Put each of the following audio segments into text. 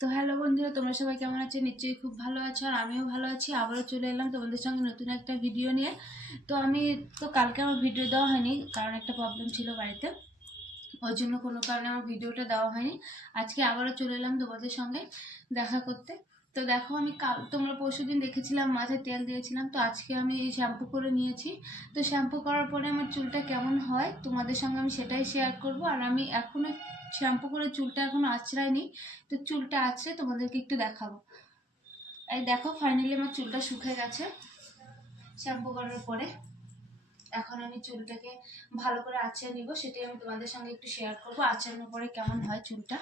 তো হ্যালো বন্ধুরা, তোমরা সবাই কেমন আছো? নিশ্চয়ই খুব ভালো আছো, আর আমিও ভালো আছি। আবারও চলে এলাম তোমাদের সঙ্গে নতুন একটা ভিডিও নিয়ে। তো কালকে আমার ভিডিও দেওয়া হয়নি, কারণ একটা প্রবলেম ছিল বাড়িতে, ওই জন্য কোনো কারণে আমার ভিডিওটা দেওয়া হয়নি। আজকে আবারও চলে এলাম তোমাদের সঙ্গে দেখা করতে। তো দেখো, আমি তোমরা পরশুদিন দেখেছিলাম মাথায় তেল দিয়েছিলাম, তো আজকে আমি এই শ্যাম্পু করে নিয়েছি। তো শ্যাম্পু করার পরে আমার চুলটা কেমন হয় তোমাদের সঙ্গে আমি সেটাই শেয়ার করব। আর আমি এখনো শ্যাম্পু করে চুলটা এখনো আঁচড়াইনি, তো চুলটা আঁচড়ে তোমাদেরকে একটু দেখাবো। এই দেখো, ফাইনালি আমার চুলটা শুকিয়ে গেছে শ্যাম্পু করার পরে। এখন আমি চুলটাকে ভালো করে আঁচড়ে নিব, সেটাই আমি তোমাদের সঙ্গে একটু শেয়ার করবো, আঁচড়ানোর পরে কেমন হয় চুলটা।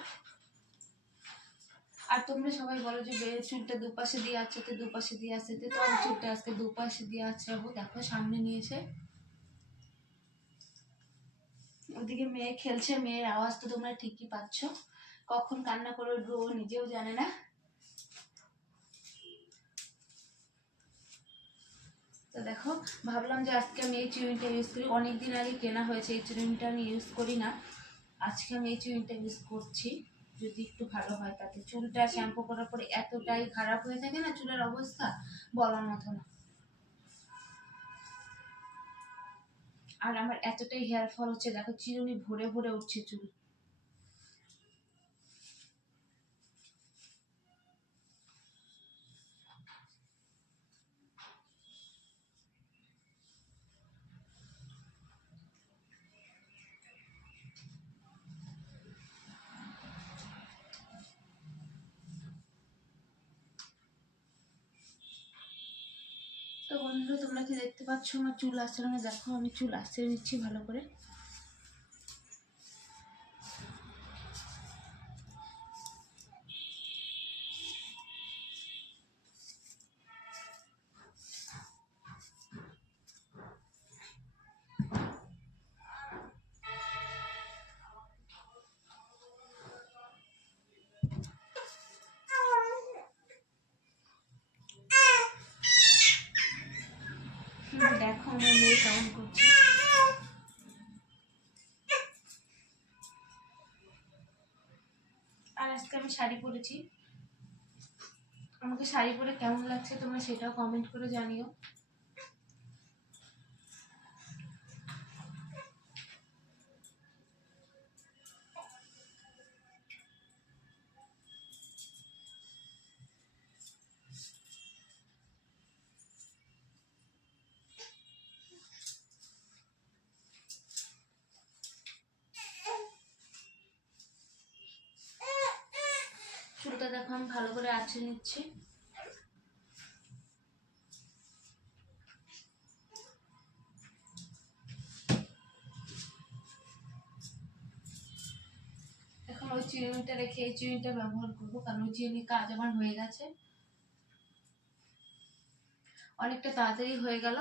আর তোমরা সবাই বলো যে চুলটা দুপাশে দিয়ে আঁচড়াতে, দুপাশে দিয়ে আঁচড়াতে, তো আমি চুলটা আজকে দুপাশে দিয়ে আঁচড়াবো। দেখো, সামনে নিয়েছে, ওদিকে মেয়ে খেলছে, মেয়ের আওয়াজ তো তোমরা ঠিকই পাচ্ছ। কখন কান্না করে উঠবো ও নিজেও জানে না। তো দেখো, ভাবলাম যে আজকে আমি এই চুইংটা ইউজ করি। অনেকদিন আগে কেনা হয়েছে, এই চুইংটা আমি ইউজ করি না। আজকে আমি এই চুইংটা ইউজ করছি, যদি একটু ভালো হয় তাতে। চুলটা শ্যাম্পু করার পরে এতটাই খারাপ হয়ে থাকে না চুলের অবস্থা, বলার মতো না। আর আমার এতটাই হেয়ার ফল হচ্ছে, দেখো চিরুনি ভরে ভরে উঠছে চুল। তো বন্ধুরা, তোমরা কি দেখতে পাচ্ছ আমার চুল আঁচড়ানো? দেখো, আমি চুল আঁচড়ে নিচ্ছি ভালো করে। দেখো আমার মেয়ে কেমন করছে। আর আজকে আমি শাড়ি পরেছি, আমাকে শাড়ি পরে কেমন লাগছে তোমরা সেটাও কমেন্ট করে জানিও। চুলটা দেখো আমি ভালো করে আঁচড়ে নিচ্ছি। এখন ওই চিরুনিটা রেখে এই চিরুনিটা ব্যবহার করবো, কারণ ওই চিরুনির কাজ আমার হয়ে গেছে, অনেকটা তাড়াতাড়ি হয়ে গেল।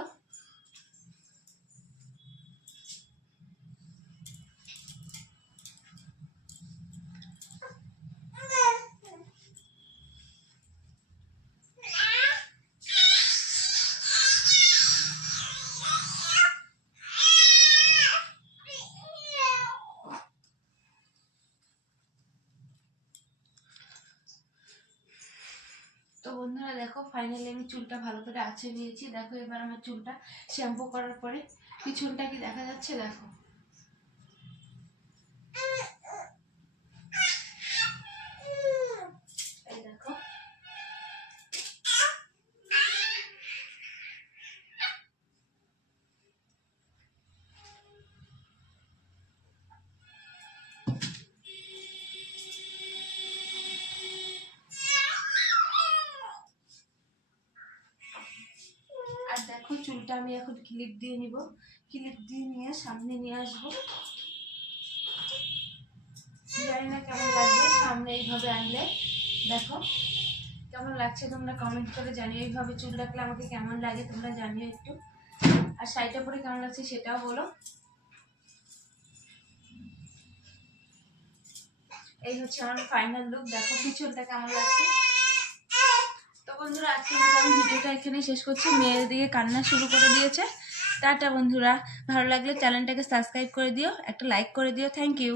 তো বন্ধুরা দেখো, ফাইনালি আমি চুলটা ভালো করে আঁচড়ে নিয়েছি। দেখো এবার আমার চুলটা শ্যাম্পু করার পরে পিছনটা কি দেখা যাচ্ছে, দেখো। এই দেখো, আর দেখো চুলটা আমি এখন ক্লিপ দিয়ে নিব, ক্লিপ দিয়ে নিয়ে সামনে নিয়ে আসবো। জানি না কেমন লাগবে সামনে এইভাবে আনলে। দেখো কেমন লাগছে তোমরা কমেন্ট করে জানিও, এইভাবে চুল রাখলে আমাকে কেমন লাগে তোমরা জানিও একটু। আর শাড়িটা পরে কেমন লাগছে সেটাও বলো। এই হচ্ছে আমার ফাইনাল লুক, দেখো পিছনটা কেমন লাগছে। তো বন্ধুরা, আজকের মতো আমি ভিডিওটা এখানে শেষ করছি। মেয়ের দিকে কান্না শুরু করে দিয়েছে। টাটা বন্ধুরা, ভালো লাগলে চ্যানেলটাকে সাবস্ক্রাইব করে দিও, একটা লাইক করে দিও। Thank you.